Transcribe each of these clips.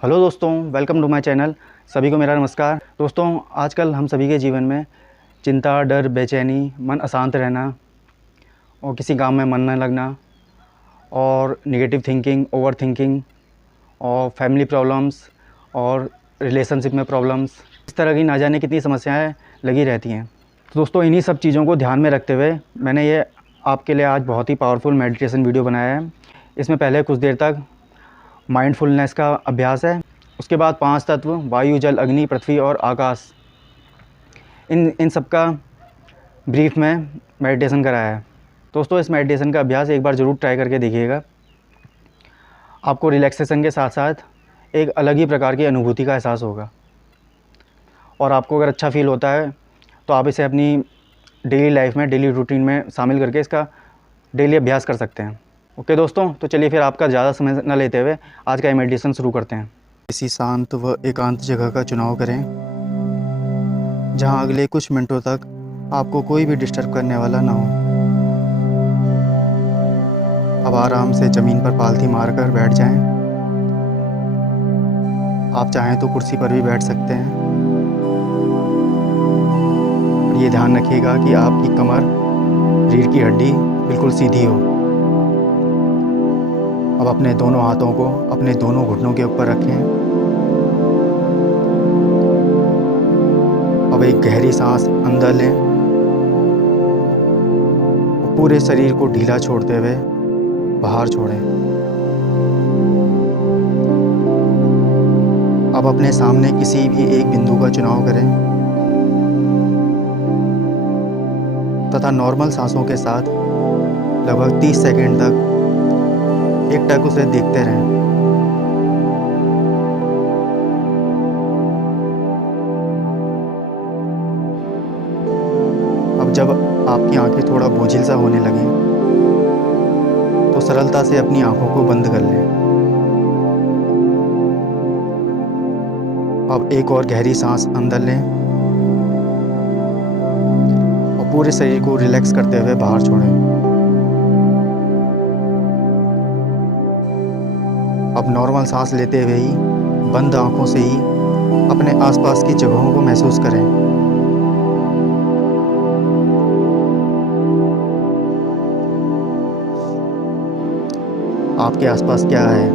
Hello दोस्तों, welcome to my channel. सभी को मेरा नमस्कार। दोस्तों, आजकल हम सभी के जीवन में चिंता, डर, बेचैनी, मन अशांत रहना और किसी काम में मन न लगना और नेगेटिव थिंकिंग, ओवर थिंकिंग और फैमिली प्रॉब्लम्स और रिलेशनशिप में प्रॉब्लम्स, इस तरह की ना जाने कितनी समस्याएं लगी रहती हैं। तो दोस्तों, इन्हीं सब चीज़ों को ध्यान में रखते हुए मैंने ये आपके लिए आज बहुत ही पावरफुल मेडिटेशन वीडियो बनाया है। इसमें पहले कुछ देर तक माइंडफुलनेस का अभ्यास है। उसके बाद 5 तत्व वायु, जल, अग्नि, पृथ्वी और आकाश, इन सब का ब्रीफ में मेडिटेशन कराया है। दोस्तों, इस मेडिटेशन का अभ्यास एक बार ज़रूर ट्राई करके देखिएगा। आपको रिलैक्सेशन के साथ साथ एक अलग ही प्रकार की अनुभूति का एहसास होगा और आपको अगर अच्छा फील होता है तो आप इसे अपनी डेली लाइफ में, डेली रूटीन में शामिल करके इसका डेली अभ्यास कर सकते हैं। ओके दोस्तों, तो चलिए फिर आपका ज़्यादा समय न लेते हुए आज का ये मेडिटेशन शुरू करते हैं। किसी शांत व एकांत जगह का चुनाव करें जहां अगले कुछ मिनटों तक आपको कोई भी डिस्टर्ब करने वाला ना हो। अब आराम से ज़मीन पर पालथी मारकर बैठ जाएं। आप चाहें तो कुर्सी पर भी बैठ सकते हैं। और ये ध्यान रखिएगा कि आपकी कमर, रीढ़ की हड्डी बिल्कुल सीधी हो। अब अपने दोनों हाथों को अपने दोनों घुटनों के ऊपर रखें। अब एक गहरी सांस अंदर लें और पूरे शरीर को ढीला छोड़ते हुए बाहर छोड़ें। अब अपने सामने किसी भी एक बिंदु का चुनाव करें तथा नॉर्मल सांसों के साथ लगभग 30 सेकंड तक एकटक उसे देखते रहें। अब जब आपकी आंखें थोड़ा बोझिल सा होने लगें तो सरलता से अपनी आंखों को बंद कर लें। अब एक और गहरी सांस अंदर लें और पूरे शरीर को रिलैक्स करते हुए बाहर छोड़ें। अब नॉर्मल सांस लेते हुए ही बंद आंखों से ही अपने आसपास की जगहों को महसूस करें। आपके आसपास क्या है,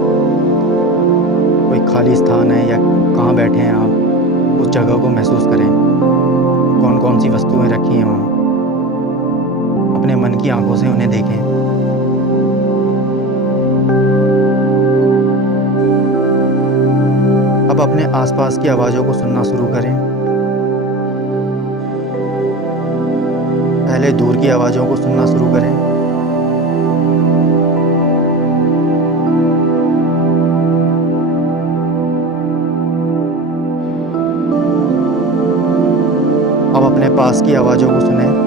कोई खाली स्थान है या कहाँ बैठे हैं आप, उस जगह को महसूस करें। कौन कौन सी वस्तुएं रखी हैं वहाँ, अपने मन की आंखों से उन्हें देखें। अब अपने आसपास की आवाज़ों को सुनना शुरू करें। पहले दूर की आवाज़ों को सुनना शुरू करें। अब अपने पास की आवाज़ों को सुनें।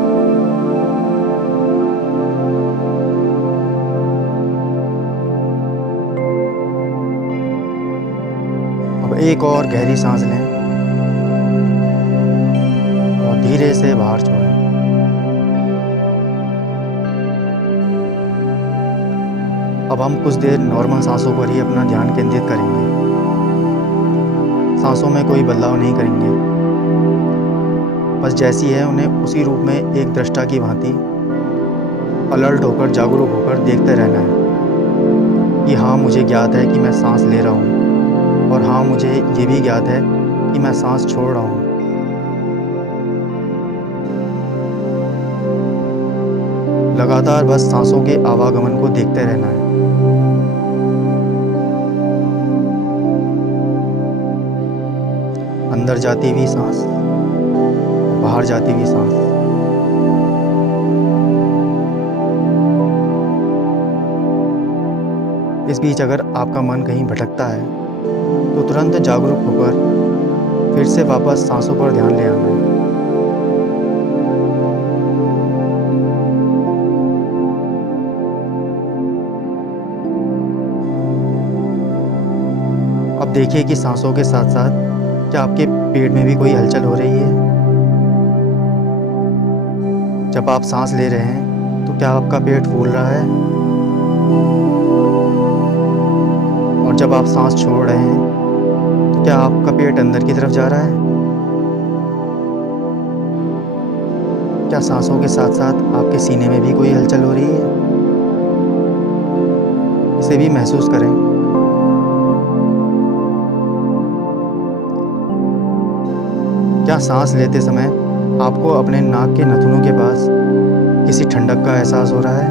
अब एक और गहरी सांस लें और धीरे से बाहर छोड़ें। अब हम कुछ देर नॉर्मल सांसों पर ही अपना ध्यान केंद्रित करेंगे। सांसों में कोई बदलाव नहीं करेंगे, बस जैसी है उन्हें उसी रूप में एक दृष्टा की भांति अलर्ट होकर, जागरूक होकर देखते रहना है कि हाँ, मुझे ज्ञात है कि मैं सांस ले रहा हूँ और हाँ, मुझे ये भी ज्ञात है कि मैं सांस छोड़ रहा हूँ। लगातार बस सांसों के आवागमन को देखते रहना है। अंदर जाती हुई सांस, बाहर जाती हुई सांस। इस बीच अगर आपका मन कहीं भटकता है तो तुरंत जागरूक होकर फिर से वापस सांसों पर ध्यान ले आना है। अब देखिए कि सांसों के साथ साथ क्या आपके पेट में भी कोई हलचल हो रही है। जब आप सांस ले रहे हैं तो क्या आपका पेट फूल रहा है, और जब आप सांस छोड़ रहे हैं क्या आपका पेट अंदर की तरफ जा रहा है? क्या सांसों के साथ साथ आपके सीने में भी कोई हलचल हो रही है? इसे भी महसूस करें। क्या सांस लेते समय आपको अपने नाक के नथुनों के पास किसी ठंडक का एहसास हो रहा है?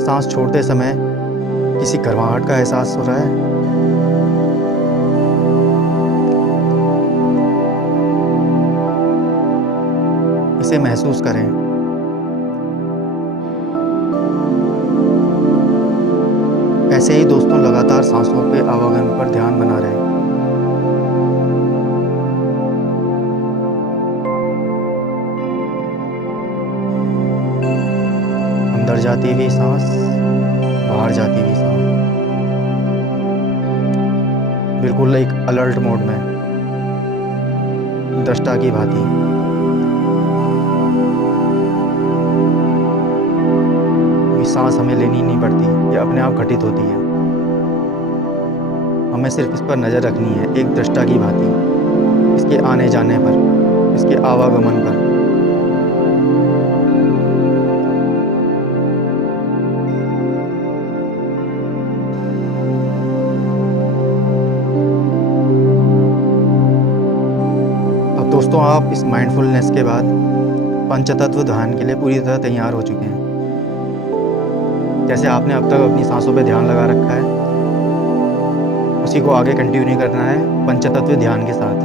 सांस छोड़ते समय किसी गर्माहट का एहसास हो रहा है? इसे महसूस करें। ऐसे ही दोस्तों लगातार सांसों के आवागमन पर ध्यान बना रहे। अंदर जाती हुई सांस, बाहर जाती हुई सांस, बिल्कुल एक अलर्ट मोड में, दृष्टा की भांति। कोई सांस हमें लेनी नहीं पड़ती, ये अपने आप घटित होती है। हमें सिर्फ इस पर नज़र रखनी है, एक दृष्टा की भांति, इसके आने जाने पर, इसके आवागमन पर। अब दोस्तों आप इस माइंडफुलनेस के बाद पंचतत्व ध्यान के लिए पूरी तरह तैयार हो चुके हैं। जैसे आपने अब तक अपनी सांसों पे ध्यान लगा रखा है, उसी को आगे कंटिन्यू करना है पंचतत्व ध्यान के साथ।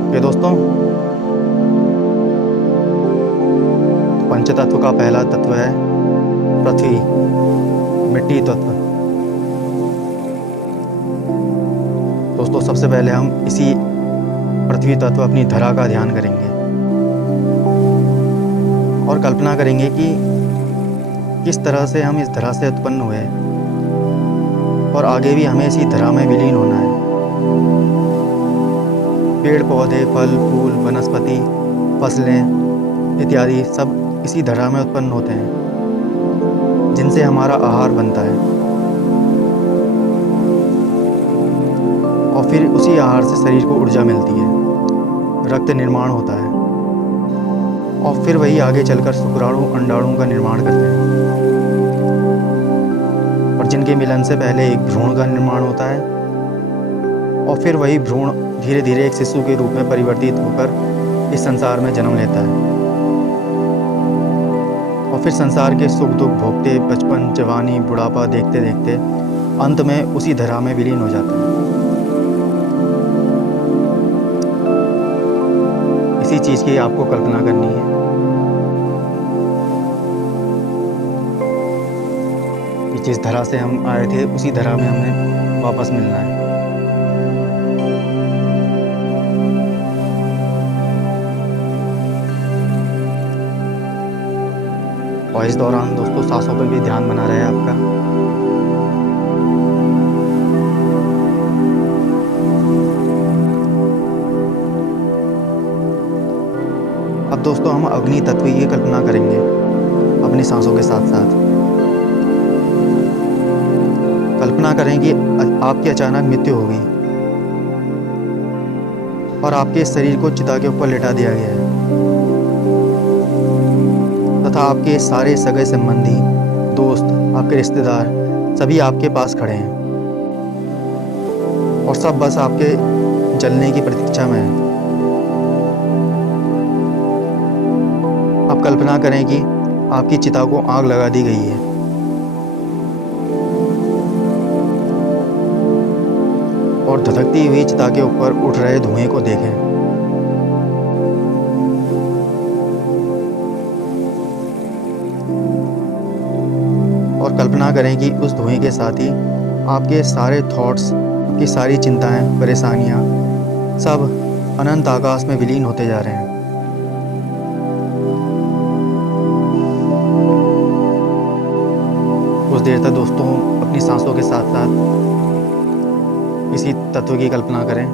ओके दोस्तों, पंचतत्व का पहला तत्व है पृथ्वी, मिट्टी तत्व। दोस्तों सबसे पहले हम इसी पृथ्वी तत्व अपनी धरा का ध्यान करेंगे और कल्पना करेंगे कि किस तरह से हम इस धरा से उत्पन्न हुए और आगे भी हमें इसी धरा में विलीन होना है। पेड़ पौधे, फल फूल, वनस्पति, फसलें इत्यादि सब इसी धरा में उत्पन्न होते हैं, जिनसे हमारा आहार बनता है और फिर उसी आहार से शरीर को ऊर्जा मिलती है, रक्त निर्माण होता है और फिर वही आगे चलकर शुक्राणु अंडाणु का निर्माण करते हैं और जिनके मिलन से पहले एक भ्रूण का निर्माण होता है और फिर वही भ्रूण धीरे धीरे एक शिशु के रूप में परिवर्तित होकर इस संसार में जन्म लेता है और फिर संसार के सुख दुख भोगते बचपन, जवानी, बुढ़ापा देखते देखते अंत में उसी धरा में विलीन हो जाता है। इसी चीज़ की आपको कल्पना करनी है। जिस धरा से हम आए थे उसी धरा में हमें वापस मिलना है। और इस दौरान दोस्तों सांसों पर भी ध्यान बना रहे आपका। अब दोस्तों हम अग्नि तत्व की कल्पना करेंगे अपनी सांसों के साथ साथ। कल्पना करें कि आपकी अचानक मृत्यु हो गई और आपके शरीर को चिता के ऊपर लेटा दिया गया है तथा आपके सारे सगे संबंधी, दोस्त, आपके रिश्तेदार सभी आपके पास खड़े हैं और सब बस आपके जलने की प्रतीक्षा में है। अब कल्पना करें कि आपकी चिता को आग लगा दी गई है और धधकती हुई चिता के ऊपर उठ रहे धुएं को देखें। और कल्पना करें कि उस धुएं के साथ ही आपके सारे थॉट्स, आपकी सारी चिंताएं, परेशानियां सब अनंत आकाश में विलीन होते जा रहे हैं। कुछ देर तक दोस्तों अपनी सांसों के साथ साथ इसी तत्व की कल्पना करें।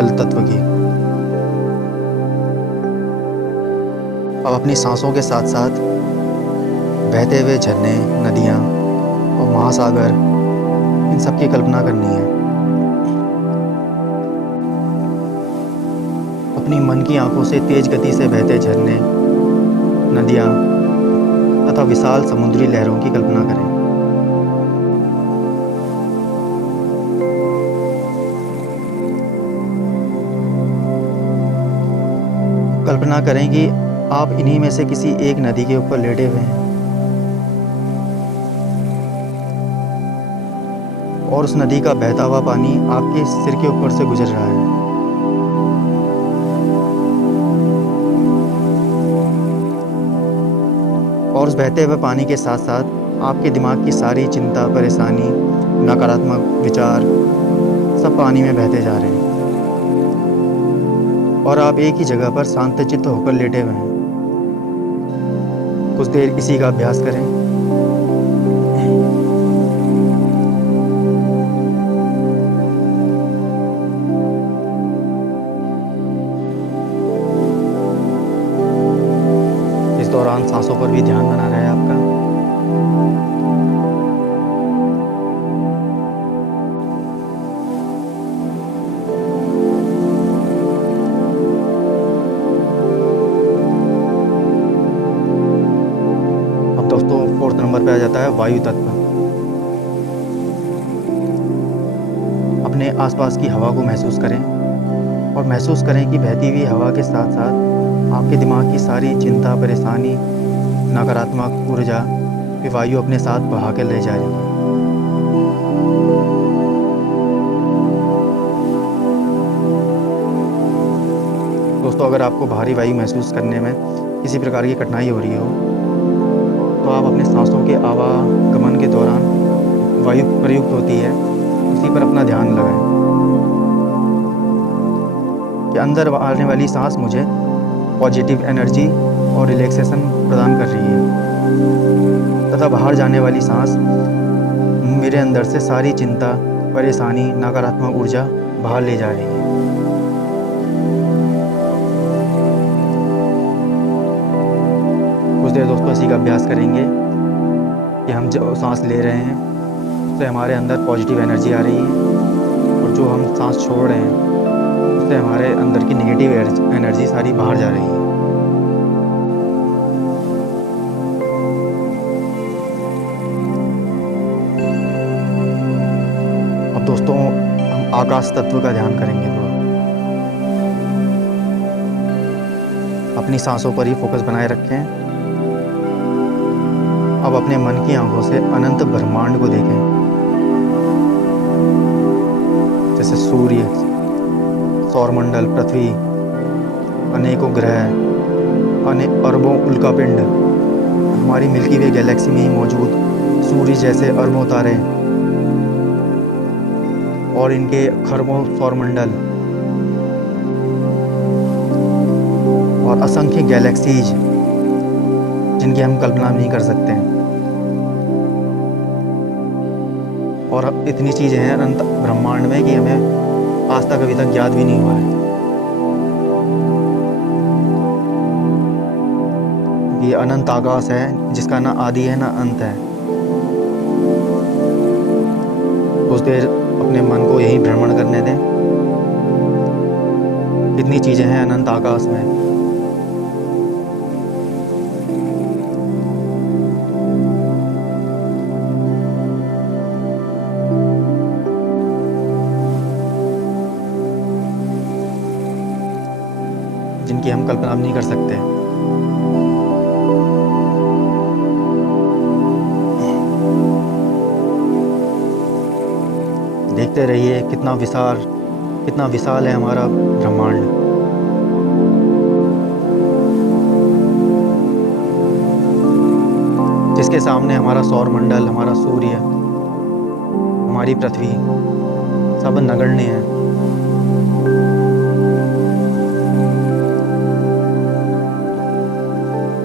जल तत्व की। अब अपनी सांसों के साथ साथ बहते हुए झरने, नदियाँ और महासागर, इन सब की कल्पना करनी है। अपनी मन की आंखों से तेज गति से बहते झरने, नदियाँ तथा विशाल समुद्री लहरों की कल्पना करें। कल्पना करें कि आप इन्हीं में से किसी एक नदी के ऊपर लेटे हुए हैं और उस नदी का बहता हुआ पानी आपके सिर के ऊपर से गुजर रहा है। और उस बहते हुए पानी के साथ साथ आपके दिमाग की सारी चिंता, परेशानी, नकारात्मक विचार सब पानी में बहते जा रहे हैं और आप एक ही जगह पर शांतचित्त होकर लेटे हुए हैं। कुछ देर इसी का अभ्यास करें। इस दौरान सांसों पर भी ध्यान बना रहे आपका। अब दोस्तों 4th नंबर पे आ जाता है वायु तत्व। अपने आसपास की हवा को महसूस करें और महसूस करें कि बहती हुई हवा के साथ साथ आपके दिमाग की सारी चिंता, परेशानी, नकारात्मक ऊर्जा भी वायु अपने साथ बहा कर ले जा रही है। दोस्तों, अगर आपको भारी वायु महसूस करने में किसी प्रकार की कठिनाई हो रही हो तो आप अपने सांसों के आवागमन के दौरान वायु प्रयुक्त होती है उसी पर अपना ध्यान लगाएं कि अंदर आने वाली सांस मुझे पॉजिटिव एनर्जी और रिलैक्सेशन प्रदान कर रही है तथा बाहर जाने वाली सांस मेरे अंदर से सारी चिंता, परेशानी, नकारात्मक ऊर्जा बाहर ले जा रही है। कुछ देर दोस्तों इसी का अभ्यास करेंगे कि हम जो सांस ले रहे हैं उससे हमारे अंदर पॉजिटिव एनर्जी आ रही है और जो हम सांस छोड़ रहे हैं उससे हमारे अंदर की नेगेटिव एनर्जी सारी बाहर जा रही है। अब दोस्तों हम आकाश तत्व का ध्यान करेंगे थोड़ा। अपनी सांसों पर ही फोकस बनाए रखें। अब अपने मन की आंखों से अनंत ब्रह्मांड को देखें, जैसे सूर्य, सौरमंडल, पृथ्वी, अनेकों ग्रह, अरबों उल्कापिंड, हमारी मिल्की वे गैलेक्सी में ही मौजूद सूर्य जैसे अरबों तारे और इनके खरबों सौरमंडल और असंख्य गैलेक्सीज जिनकी हम कल्पना नहीं कर सकते हैं। और इतनी चीज़ें हैं अनंत ब्रह्मांड में कि हमें आज तक अभी तक ज्ञात भी नहीं हुआ है। ये अनंत आकाश है जिसका ना आदि है ना अंत है। कुछ देर अपने मन को यही भ्रमण करने दें। कितनी चीज़ें हैं अनंत आकाश में। जिनकी हम कल्पना नहीं कर सकते। देखते रहिए कितना विशाल है हमारा ब्रह्मांड। जिसके सामने हमारा सौरमंडल, हमारा सूर्य, हमारी पृथ्वी सब नगण्य है।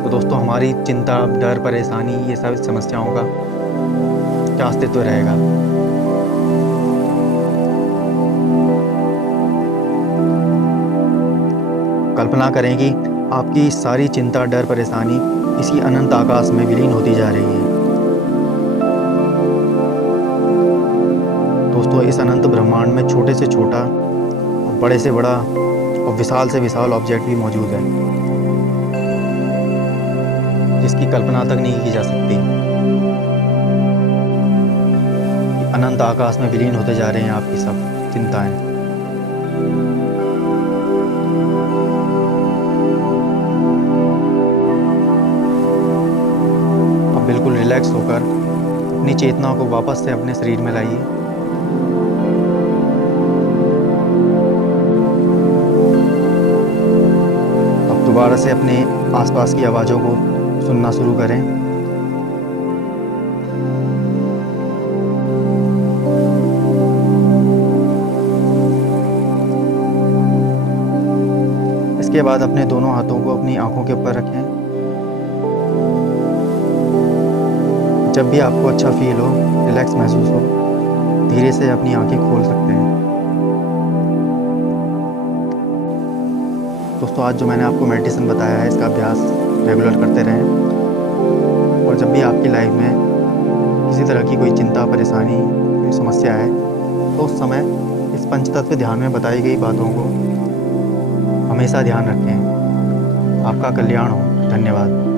तो दोस्तों हमारी चिंता, डर, परेशानी, ये सब समस्याओं का क्या अस्तित्व रहेगा। कल्पना करें कि आपकी सारी चिंता, डर, परेशानी इसी अनंत आकाश में विलीन होती जा रही है। दोस्तों, इस अनंत ब्रह्मांड में छोटे से छोटा, बड़े से बड़ा और विशाल से विशाल ऑब्जेक्ट भी मौजूद है, जिसकी कल्पना तक नहीं की जा सकती। अनंत आकाश में विलीन होते जा रहे हैं आपकी सब चिंताएं। अब बिल्कुल रिलैक्स होकर अपनी चेतना को वापस से अपने शरीर में लाइए। अब दोबारा से अपने आसपास की आवाज़ों को सुनना शुरू करें। इसके बाद अपने दोनों हाथों को अपनी आंखों के ऊपर रखें। जब भी आपको अच्छा फील हो, रिलैक्स महसूस हो, धीरे से अपनी आंखें खोल सकते हैं। दोस्तों, आज जो मैंने आपको मेडिटेशन बताया है, इसका अभ्यास रेगुलर करते रहें। और जब भी आपकी लाइफ में किसी तरह की कोई चिंता, परेशानी, कोई समस्या है, तो उस समय इस पंचतत्व ध्यान में बताई गई बातों को हमेशा ध्यान रखें। आपका कल्याण हो। धन्यवाद।